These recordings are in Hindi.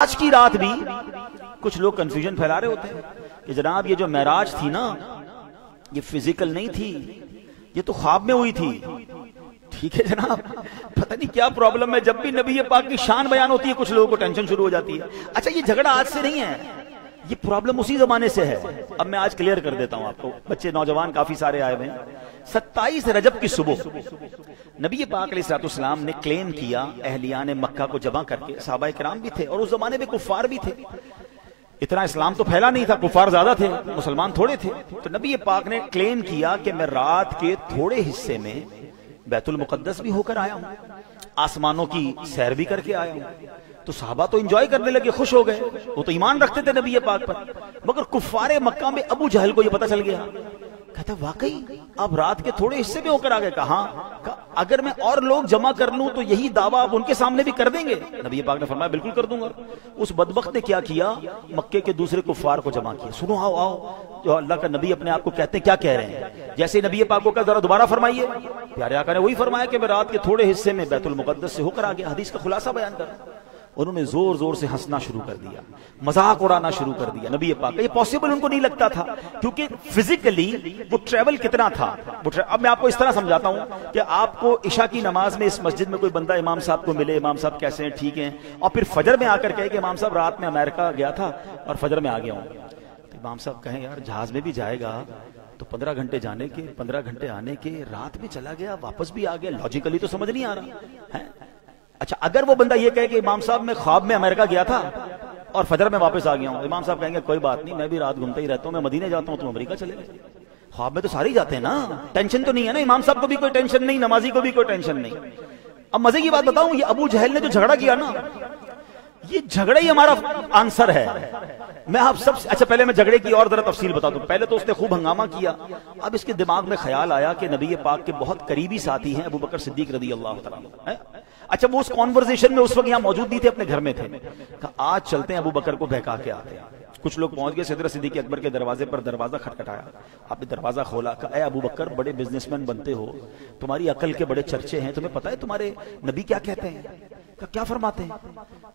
आज की रात भी कुछ लोग कंफ्यूजन फैला रहे होते हैं कि जनाब ये जो महराज थी ना, ये फिजिकल नहीं थी, ये तो ख्वाब में हुई थी। ठीक है जनाब, पता नहीं क्या प्रॉब्लम है, जब भी नबी पाक की शान बयान होती है कुछ लोगों को टेंशन शुरू हो जाती है। अच्छा, ये झगड़ा आज से नहीं है, ये प्रॉब्लम उसी जमाने से है। अब मैं आज क्लियर कर देता हूं आपको, बच्चे नौजवान काफी सारे आए हुए हैं। 27 रजब की सुबह नबी पाक अलैहिस्सलाम ने क्लेम किया, अहलियान मक्का को जमा करके, सहाबा किराम भी थे और उस जमाने में कुफ्फार भी थे, इतना इस्लाम तो फैला नहीं था, कुफ्फार ज्यादा थे, मुसलमान थोड़े थे। तो नबी पाक ने क्लेम किया कि मैं रात के थोड़े हिस्से में बैतुल मुकद्दस भी होकर आया हूं, आसमानों की सैर भी करके आया हूं। तो साहबा तो एंजॉय करने लगे, खुश हो गए, वो तो ईमान रखते थे नबी पाक पर। मगर कुफ्फारे मक्का में अबू जहल को यह पता चल गया, कहता वाकई आप रात के थोड़े हिस्से में होकर आ गए। कहा अगर मैं और लोग जमा कर लूं तो यही दावा आप उनके सामने भी कर देंगे? नबी पाक ने फरमाया बिल्कुल कर दूंगा। उस बदबख्त ने क्या किया, मक्के के दूसरे कुफ्फार को जमा किया। सुनो, आओ आओ, जो अल्लाह का नबी अपने आप को कहते हैं क्या कह रहे हैं। जैसे नबी पाक को कहा जरा दोबारा फरमाइए, प्यारे आका ने वही फरमाया कि मैं रात के थोड़े हिस्से में बैतुल मुकद्दस से होकर आ गया। हदीस का खुलासा बयान कर। उन्होंने जोर जोर से हंसना शुरू कर दिया, मजाक उड़ाना शुरू कर दिया। नबी पाक ये पॉसिबल उनको नहीं लगता था, क्योंकि फिजिकली वो ट्रेवल कितना था। अब मैं आपको इस तरह समझाता हूं कि आपको इशा की नमाज में इस मस्जिद में कोई बंदा इमाम साहब को मिले, इमाम साहब कैसे हैं, ठीक हैं, और फिर फजर में आकर कहे कि इमाम साहब रात में अमेरिका गया था और फजर में आ गया हूं। तो इमाम साहब कहें यार जहाज में भी जाएगा तो 15 घंटे जाने के, 15 घंटे आने के, रात में चला गया वापस भी आ गया, लॉजिकली तो समझ नहीं आ रहा है। अच्छा, अगर वो बंदा ये कहे कि इमाम साहब मैं ख्वाब में अमेरिका गया था और फजर में वापस आ गया हूं, इमाम साहब कहेंगे कोई बात नहीं, मैं भी रात घूमता ही रहता हूं, मैं मदीने जाता हूं, तुम अमेरिका चले गए। ख्वाब में तो सारे ही जाते हैं ना, टेंशन तो नहीं है ना, इमाम साहब को भी कोई टेंशन नहीं, नमाजी को भी कोई टेंशन नहीं। अब मजे की बात बताऊं, ये अबू जहल ने जो झगड़ा किया ना, ये झगड़ा ही हमारा आंसर है। मैं आप सब, अच्छा पहले मैं झगड़े की और जरा तफसील बता दूं। पहले तो उसने खूब हंगामा किया। अब इसके दिमाग में ख्याल आया कि नबी पाक के बहुत करीबी साथी हैं अबू बकर सिद्दीक रज़ी अल्लाह तआला अन्हु। अच्छा, वो उस कॉन्वर्सेशन में उस वक्त यहाँ मौजूद नहीं थे, अपने घर में थे। कहा आज चलते हैं अबू बकर को बहका के आते हैं। कुछ लोग पहुंच गए, सिदरत सिद्दीक अकबर के दरवाजे पर, दरवाजा खटखटाया, आपने दरवाजा खोला, कहा अबू बकर बड़े बिजनेसमैन बनते हो, तुम्हारी अकल के बड़े चर्चे हैं, तुम्हें पता है तुम्हारे नबी क्या कहते हैं? क्या फरमाते हैं?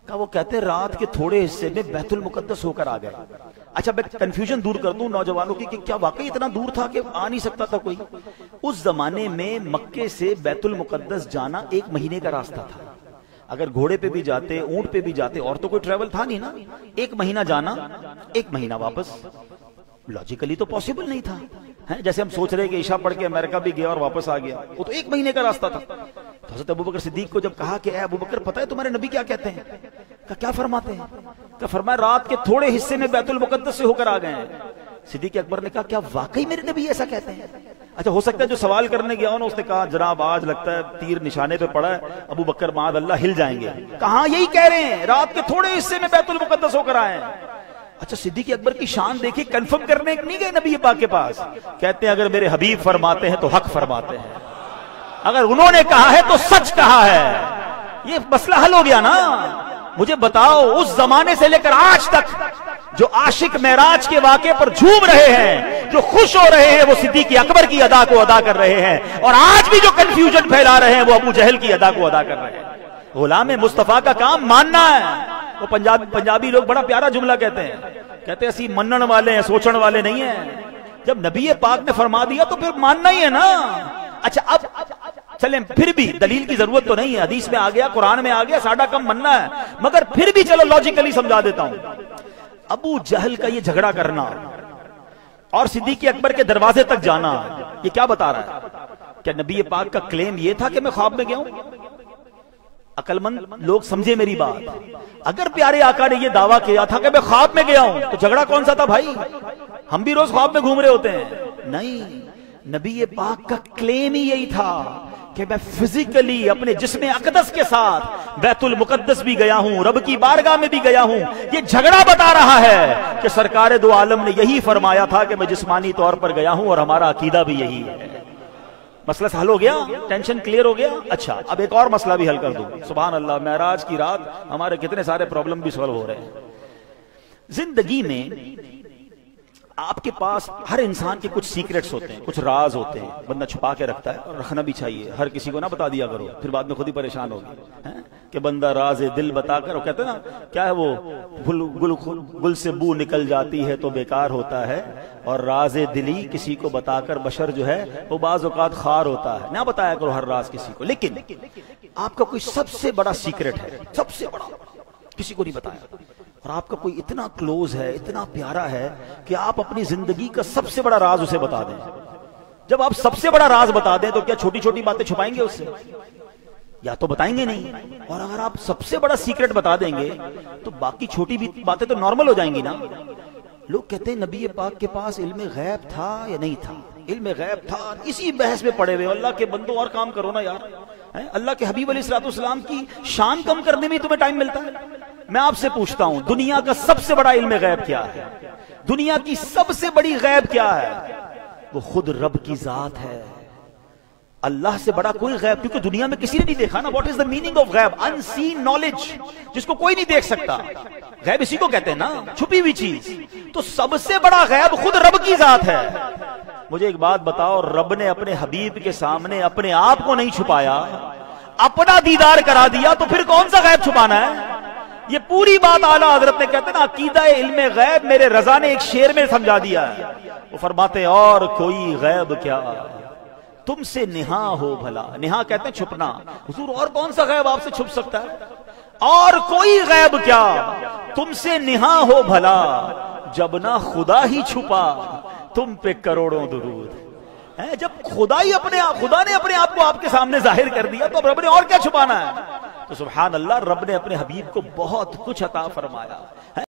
कहा वो कहते हैं रात के थोड़े हिस्से में बैतुल मुकद्दस होकर आ गए। अच्छा, मैं कंफ्यूजन दूर कर दूं नौजवानों की कि क्या वाकई इतना दूर था कि आ नहीं सकता था कोई? उस जमाने में मक्के से बैतुल मुकद्दस जाना 1 महीने का रास्ता था। अगर घोड़े पे भी जाते, ऊंट पे भी जाते, और तो कोई ट्रेवल था नहीं ना। 1 महीना जाना, 1 महीना वापस, लॉजिकली तो पॉसिबल नहीं था। है जैसे हम सोच रहे कि ईशा पढ़ के अमेरिका भी गया और वापस आ गया, वो तो 1 महीने का रास्ता था। तो हज़रत अबू बकर सिद्दीक को जब कहा कि अबू बकर पता है तुम्हारे नबी क्या कहते हैं? क्या फरमाते हैं? क्या फरमाया रात के थोड़े हिस्से में बैतुल मुकद्दस से होकर आ गए हैं। सिद्दीक अकबर ने कहा क्या वाकई मेरे नबी ऐसा कहते हैं? अच्छा, हो सकता है जो सवाल करने गया हो ना, उसने कहा जनाब आज लगता है तीर निशाने पे पड़ा है, अबू बकर माद अल्लाह हिल जाएंगे। कहा यही कह रहे हैं, रात के थोड़े हिस्से में बैतुल मुकद्दस होकर आए हैं। अच्छा, सिद्दीक अकबर की शान देखी, कंफर्म करने नहीं गए नबी पाक के पास, कहते हैं अगर मेरे हबीब फरमाते हैं तो हक फरमाते हैं, अगर उन्होंने कहा है तो सच कहा है। ये मसला हल हो गया ना। मुझे बताओ, उस जमाने से लेकर आज तक जो आशिक मेराज के वाक़े पर झूम रहे हैं, जो खुश हो रहे हैं, वो सिद्दीक अकबर की अदा को अदा कर रहे हैं, और आज भी जो कंफ्यूजन फैला रहे हैं वो अबू जहल की अदा को अदा कर रहे हैं। गुलाम मुस्तफा का काम मानना है। वो पंजाबी लोग बड़ा प्यारा जुमला कहते हैं असी मनन वाले हैं, सोचण वाले नहीं है। जब नबी पाक ने फरमा दिया तो फिर मानना ही है ना। अच्छा, अब चलें, फिर भी दलील की जरूरत तो नहीं है, हदीस में आ गया, कुरान में आ गया, साडा कम मनना है, मगर फिर भी चलो लॉजिकली समझा देता हूं। अबू जहल का ये झगड़ा करना और सिद्दीक अकबर के दरवाजे तक जाना, ये क्या बता रहा है? क्या नबी पाक का क्लेम ये था कि मैं ख्वाब में गया हूं? अकलमंद लोग समझे मेरी बात। अगर प्यारे आका ने यह दावा किया था कि मैं ख्वाब में गया हूं, तो झगड़ा कौन सा था भाई? हम भी रोज ख्वाब में घूम रहे होते हैं। नहीं, नबी पाक का क्लेम ही यही था कि मैं फिजिकली अपने जिस्म अकदस के साथ बैतुल मुकद्दस भी गया हूं, रब की बारगाह में भी गया हूं। ये झगड़ा बता रहा है कि सरकार दो आलम ने यही फरमाया था कि मैं जिस्मानी तौर पर गया हूं, और हमारा अकीदा भी यही है। मसला हल हो गया, टेंशन क्लियर हो गया। अच्छा, अब एक और मसला भी हल कर दूं। सुभान अल्लाह, महराज की रात हमारे कितने सारे प्रॉब्लम भी सॉल्व हो रहे हैं। जिंदगी में आपके पास हर इंसान के कुछ सीक्रेट्स होते हैं, कुछ राज होते हैं, बंदा छुपा के रखता है, और रखना भी चाहिए। हर किसी को ना बता दिया करो, फिर बाद में खुद ही परेशान होगी। कि बंदा राज़े दिल बताकर, वो कहते हैं ना, क्या है वो, गुल से बू निकल जाती है तो बेकार होता है, और राज़े दिली किसी को बताकर बशर जो है वो बाज़ औक़ात खार होता है। ना बताया करो हर राज किसी को, लेकिन आपका कोई सबसे बड़ा सीक्रेट है, सबसे बड़ा, किसी को नहीं बताया, और आपका कोई इतना क्लोज है, इतना प्यारा है कि आप अपनी जिंदगी का सबसे बड़ा राज उसे बता दें। जब आप सबसे बड़ा राज बता दें तो क्या छोटी छोटी बातें छुपाएंगे उससे? या तो बताएंगे नहीं। और अगर आप सबसे बड़ा सीक्रेट बता देंगे तो बाकी छोटी भी बातें तो नॉर्मल हो जाएंगी ना। लोग कहते हैं नबी पाक के पास इल्म गैब था या नहीं था, इल्म गैब था, इसी बहस में पड़े हुए। अल्लाह के बंदो और काम करो ना यार, अल्लाह के हबीब अलैहिस्सलाम की शान कम करने में तुम्हें टाइम मिलता है। मैं आपसे पूछता हूं, दुनिया का सबसे बड़ा इल्म गैब क्या है? दुनिया की सबसे बड़ी गैब क्या है? वो खुद रब की जात है। अल्लाह से बड़ा कोई गैब, क्योंकि दुनिया में किसी ने नहीं देखा ना। What is the meaning of गैब? अनसीन नॉलेज, जिसको कोई नहीं देख सकता। गैब इसी को कहते हैं ना, छुपी हुई चीज। तो सबसे बड़ा गैब खुद रब की जात है। मुझे एक बात बताओ, रब ने अपने हबीब के सामने अपने आप को नहीं छुपाया, अपना दीदार करा दिया, तो फिर कौन सा गैब छुपाना है? ये पूरी बात आला हजरत ने, कहते ना, अकीदा इल्मे गैब मेरे रजा ने एक शेर में समझा दिया है। वो फरमाते, और कोई गैब क्या तुमसे निहा हो भला। निहा कहते हैं छुपना। हुजूर और कौन सा गैब आपसे छुप सकता है? और कोई गैब क्या तुमसे निहा हो भला, जब ना खुदा ही छुपा तुम पे करोड़ों दुरूद है। जब खुदा ने अपने आप को आपके सामने जाहिर कर दिया, तो अब रब ने और क्या छुपाना है? तो सुभान अल्लाह, रब ने अपने हबीब को बहुत कुछ अता फरमाया है।